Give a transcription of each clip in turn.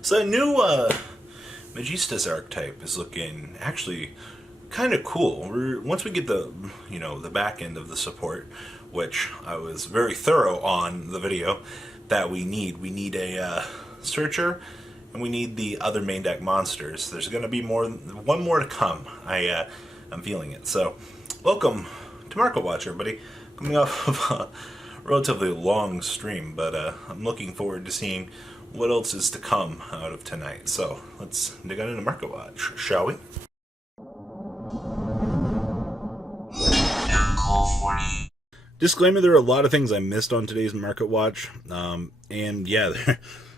So the new Magistas archetype is looking actually kind of cool. Once we get the back end of the support, which I was very thorough on the video that we need a searcher, and we need the other main deck monsters. There's going to be one more to come. I'm feeling it. So, welcome to Market Watch, everybody. Coming off of a relatively long stream, but I'm looking forward to seeing what else is to come out of tonight. So, let's dig on into Market Watch, shall we? Disclaimer, there are a lot of things I missed on today's Market Watch, and yeah,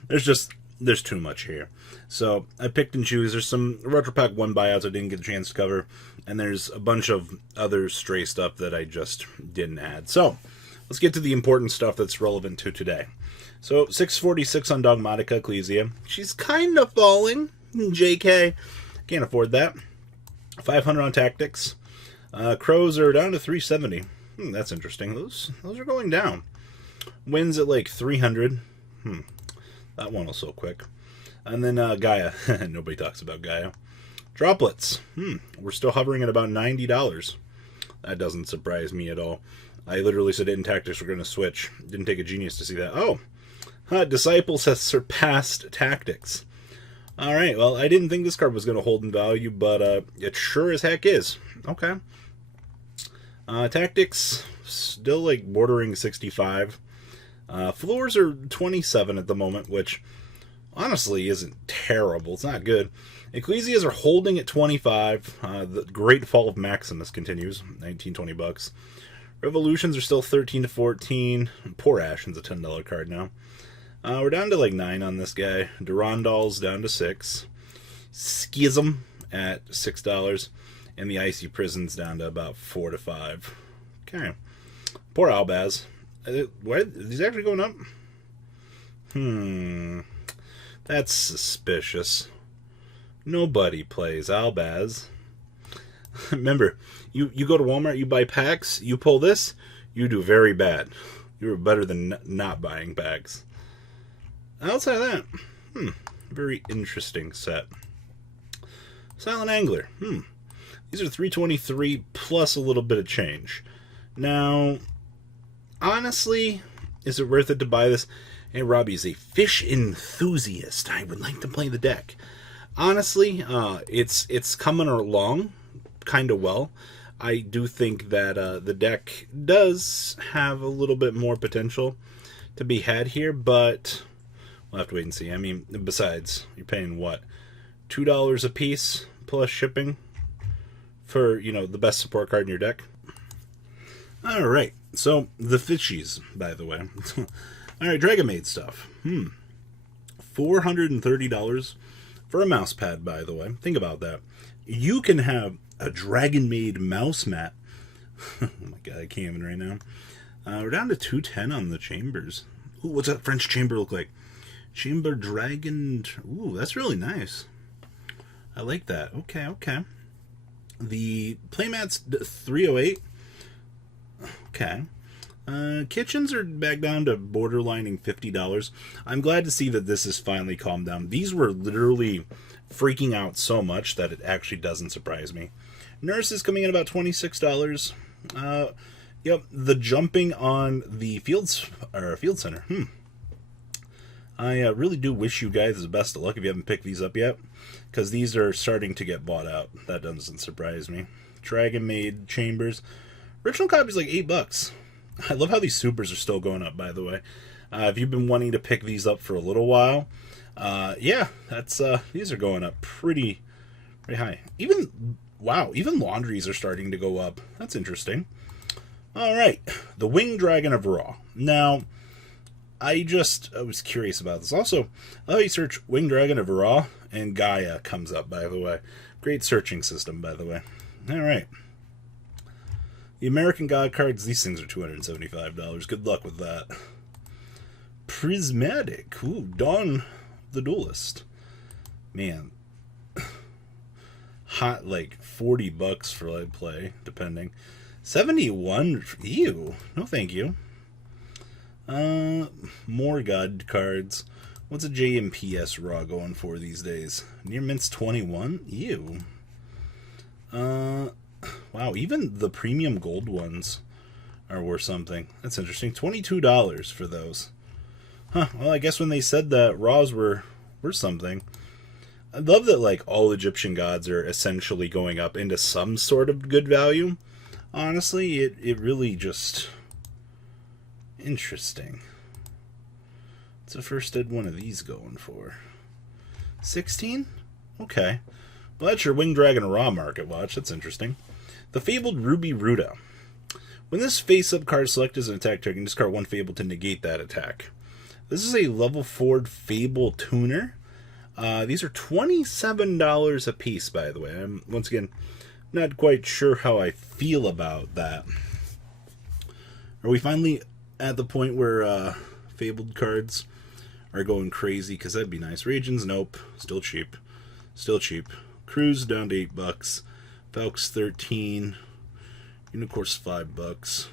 there's too much here. So I picked and choose. There's some Retro Pack 1 buyouts I didn't get a chance to cover, and there's a bunch of other stray stuff that I just didn't add. So let's get to the important stuff that's relevant to today. So 646 on Dogmatica Ecclesia. She's kind of falling. JK. Can't afford that. 500 on Tactics. Crows are down to 370. That's interesting. Those are going down. Wins at like 300. That one was so quick. And then Gaia. Nobody talks about Gaia. Droplets. We're still hovering at about $90. That doesn't surprise me at all. I literally said in Tactics we're going to switch. Didn't take a genius to see that. Oh, Disciples has surpassed Tactics. All right. Well, I didn't think this card was going to hold in value, but it sure as heck is. Okay. Tactics, still like bordering 65. Floors are 27 at the moment, which honestly isn't terrible. It's not good. Ecclesias are holding at 25. The great fall of Maximus continues, 19-20 bucks. Revolutions are still 13 to 14. Poor Ashen's a $10 card now. We're down to like 9 on this guy. Durandal's down to 6. Schism at $6. And the Icy Prison's down to about 4 to 5. Okay. Poor Albaz. What? Is these actually going up? That's suspicious. Nobody plays Albaz. Remember, you go to Walmart, you buy packs, you pull this, you do very bad. You're better than not buying packs. Outside of that, very interesting set. Silent Angler. These are 323 plus a little bit of change. Now, honestly, is it worth it to buy this? Hey, Robbie is a fish enthusiast. I would like to play the deck. Honestly, it's coming along kind of well. I do think that the deck does have a little bit more potential to be had here, but we'll have to wait and see. I mean, besides, you're paying what? $2 a piece plus shipping for, the best support card in your deck. All right, so the fishies, by the way. All right, Dragon Maid stuff. $430 for a mouse pad, by the way. Think about that. You can have a Dragon Maid mouse mat. Oh my god, I can't even right now. We're down to 210 on the chambers. Ooh, what's that French chamber look like? Chamber Dragon. Ooh, that's really nice. I like that. Okay. The playmat's 308. Okay. Kitchens are back down to borderlining $50. I'm glad to see that this has finally calmed down. These were literally freaking out so much that it actually doesn't surprise me. Nurse is coming in about $26. Yep, the jumping on the field center. I really do wish you guys the best of luck if you haven't picked these up yet, because these are starting to get bought out. That doesn't surprise me. Dragon Maid Chambers. Original copy's like $8. I love how these supers are still going up, by the way. If you've been wanting to pick these up for a little while, yeah, that's these are going up pretty high. Even laundries are starting to go up. That's interesting. All right, the Winged Dragon of Ra. Now, I was curious about this. Also, I love you search Winged Dragon of Ra, and Gaia comes up, by the way. Great searching system, by the way. All right. The American God cards, these things are $275. Good luck with that. Prismatic. Ooh, Dawn the Duelist. Man. Hot, like, $40 for light play, depending. 71. Ew. No, thank you. More God cards. What's a JMPS Raw going for these days? Near Mint's 21? Ew. Wow, even the premium gold ones are worth something. That's interesting. $22 for those. Huh, well, I guess when they said that Raws were something. I love that, like, all Egyptian gods are essentially going up into some sort of good value. Honestly, it really just... interesting. What's the first dead one of these going for? 16? Okay. Well, that's your Winged Dragon Raw market watch. That's interesting. The Fabled Ruby Ruta. When this face-up card is selected as an attack target, you can discard one Fable to negate that attack. This is a level 4 Fable tuner. These are $27 a piece, by the way. I'm, once again, not quite sure how I feel about that. Are we finally at the point where Fabled cards are going crazy? Because that'd be nice. Regions, nope. Still cheap. Still cheap. Cruise down to $8. Falx 13. Unicorse $5.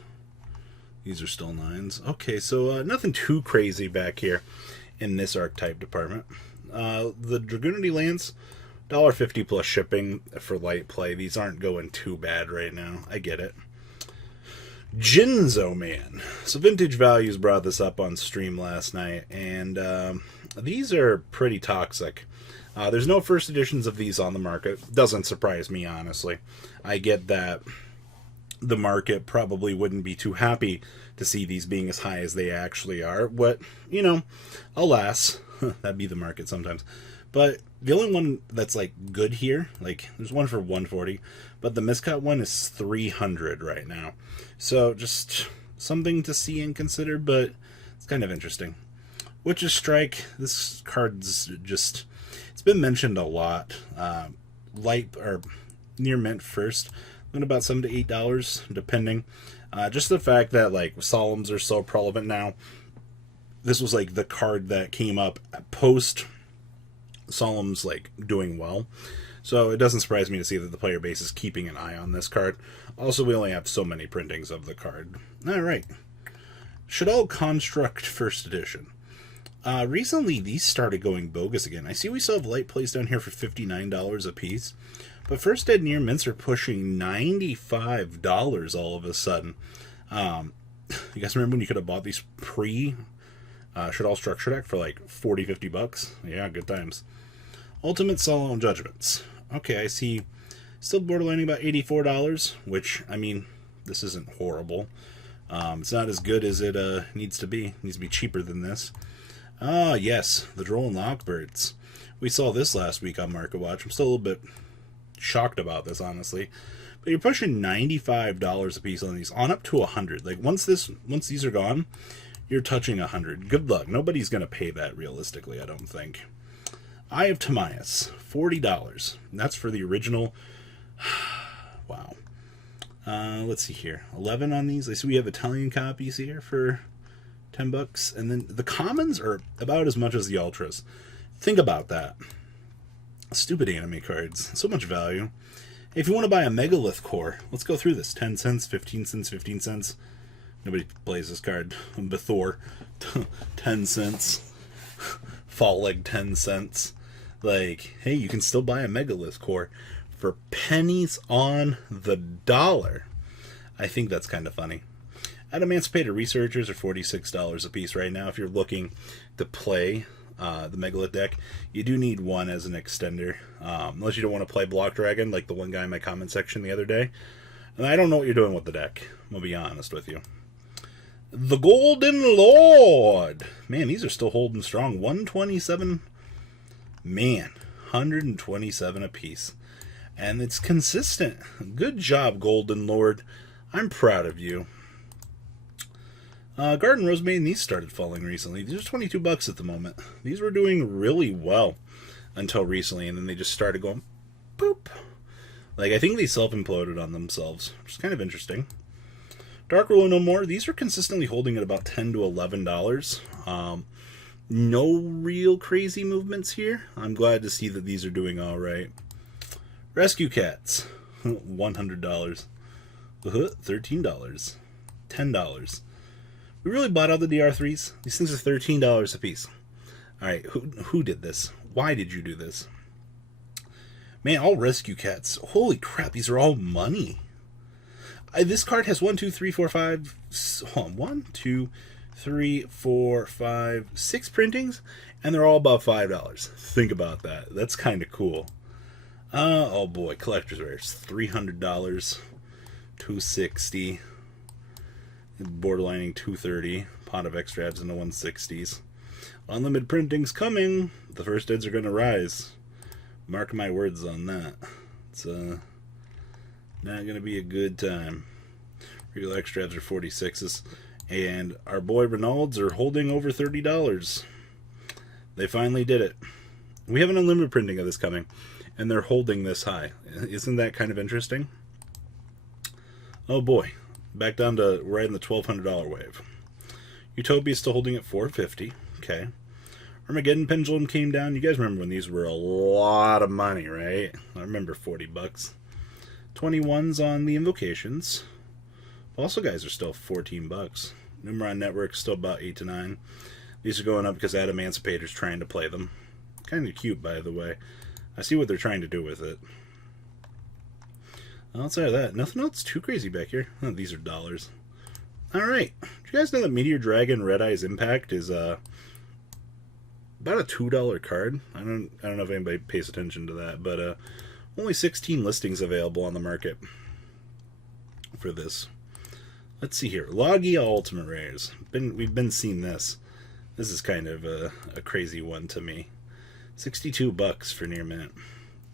These are still 9s. Okay, so nothing too crazy back here in this archetype department. The Dragunity Lanes, $1.50 plus shipping for light play. These aren't going too bad right now. I get it. Jinzo Man. So Vintage Values brought this up on stream last night, and these are pretty toxic. There's no first editions of these on the market. Doesn't surprise me, honestly. I get that the market probably wouldn't be too happy to see these being as high as they actually are. What, you know, alas, that'd be the market sometimes. But the only one that's, like, good here, like, there's one for 140, but the miscut one is 300 right now. So just something to see and consider, but it's kind of interesting. Witch's Strike, this card's just, it's been mentioned a lot. Light, or near mint first, looking about $7 to $8, depending. Just the fact that, like, Solemns are so prevalent now. This was, like, the card that came up post Solemn's, like, doing well. So it doesn't surprise me to see that the player base is keeping an eye on this card. Also, we only have so many printings of the card. Alright. Shaddoll Construct First Edition. Recently, these started going bogus again. I see we still have light plays down here for $59 a piece. But First Ed near mints are pushing $95 all of a sudden. You guys remember when you could have bought these Shaddoll Structure Deck for like $40-50? Yeah, good times. Ultimate Solemn Judgments. Okay, I see still borderlining about $84, which, I mean, this isn't horrible. It's not as good as it needs to be. It needs to be cheaper than this. Ah, yes, the Droll and Lockbirds. We saw this last week on Market Watch. I'm still a little bit shocked about this, honestly. But you're pushing $95 a piece on these, on up to $100. Like, once these are gone, you're touching $100. Good luck. Nobody's going to pay that realistically, I don't think. Eye of Timaeus, $40. And that's for the original. Wow. Let's see here. 11 on these. I see we have Italian copies here for $10. And then the commons are about as much as the ultras. Think about that. Stupid anime cards. So much value. If you want to buy a Megalith core, let's go through this. 10 cents, 15 cents, 15 cents. Nobody plays this card. Bethor, 10 cents. Fall Leg, 10 cents. Like, hey, you can still buy a Megalith core for pennies on the dollar. I think that's kind of funny. Emancipated Researchers are $46 a piece right now. If you're looking to play the Megalith deck, you do need one as an extender. Unless you don't want to play Block Dragon, like the one guy in my comment section the other day. And I don't know what you're doing with the deck. I'm going to be honest with you. The Golden Lord. Man, these are still holding strong. 127. Man, 127 a piece. And it's consistent. Good job, Golden Lord. I'm proud of you. Garden Rosemaiden, these started falling recently. These are $22 at the moment. These were doing really well until recently, and then they just started going boop. Like, I think they self-imploded on themselves, which is kind of interesting. Dark Ruler No More, these are consistently holding at about $10 to $11. No real crazy movements here. I'm glad to see that these are doing all right. Rescue Cats, $100. $13. $10. We really bought out the DR3s. These things are $13 a piece. All right, who did this? Why did you do this? Man, all rescue cats. Holy crap, these are all money. This card has 1, 2, 3, 4, 5. Hold on, 1, 2, 3, 4, 5, 6 printings, and they're all about $5. Think about that. That's kind of cool. Oh boy, collector's rares. $300, $260, borderlining $230. Pot of extras in the 160s. Unlimited printing's coming. The first bids are going to rise. Mark my words on that. It's not going to be a good time. Regular extras are 46s. And our boy Reynolds are holding over $30. They finally did it. We have an unlimited printing of this coming. And they're holding this high. Isn't that kind of interesting? Oh boy. Back down to right in the $1,200 wave. Utopia's still holding at $450. Okay. Armageddon Pendulum came down. You guys remember when these were a lot of money, right? I remember $40. 21s on the Invocations. Also, guys are still $14. Numeron Network still about 8 to 9. These are going up because Adam Emancipator's trying to play them. Kind of cute, by the way. I see what they're trying to do with it. Outside of that, nothing else too crazy back here. Oh, these are dollars. Alright. Did you guys know that Meteor Dragon Red Eye's Impact is about a $2 card? I don't know if anybody pays attention to that, but only 16 listings available on the market for this. Let's see here. Logia Ultimate Rares. We've been seeing this. This is kind of a crazy one to me. $62 for near mint.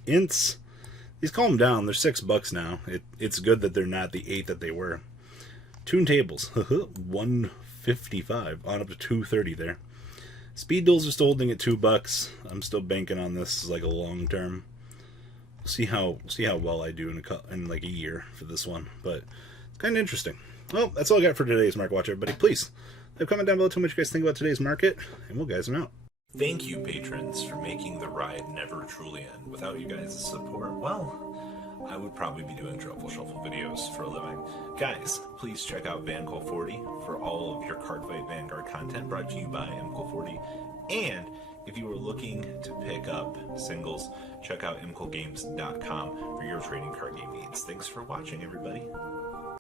Ints. These calm down. They're $6 now. It's good that they're not the 8 that they were. Tune tables. $155 on up to $230 there. Speed duels are still holding at $2. I'm still banking on this as like a long term. See how well I do in like a year for this one, but it's kind of interesting. Well, that's all I got for today's market watch, everybody. Please leave a comment down below. Tell me what you guys think about today's market, and we'll guys them out. Thank you, patrons, for making the ride never truly end. Without you guys' support, well, I would probably be doing Truffle Shuffle videos for a living. Guys, please check out VanCole40 for all of your Cardfight Vanguard content brought to you by MCole40. And if you are looking to pick up singles, check out mcolegames.com for your trading card game needs. Thanks for watching, everybody.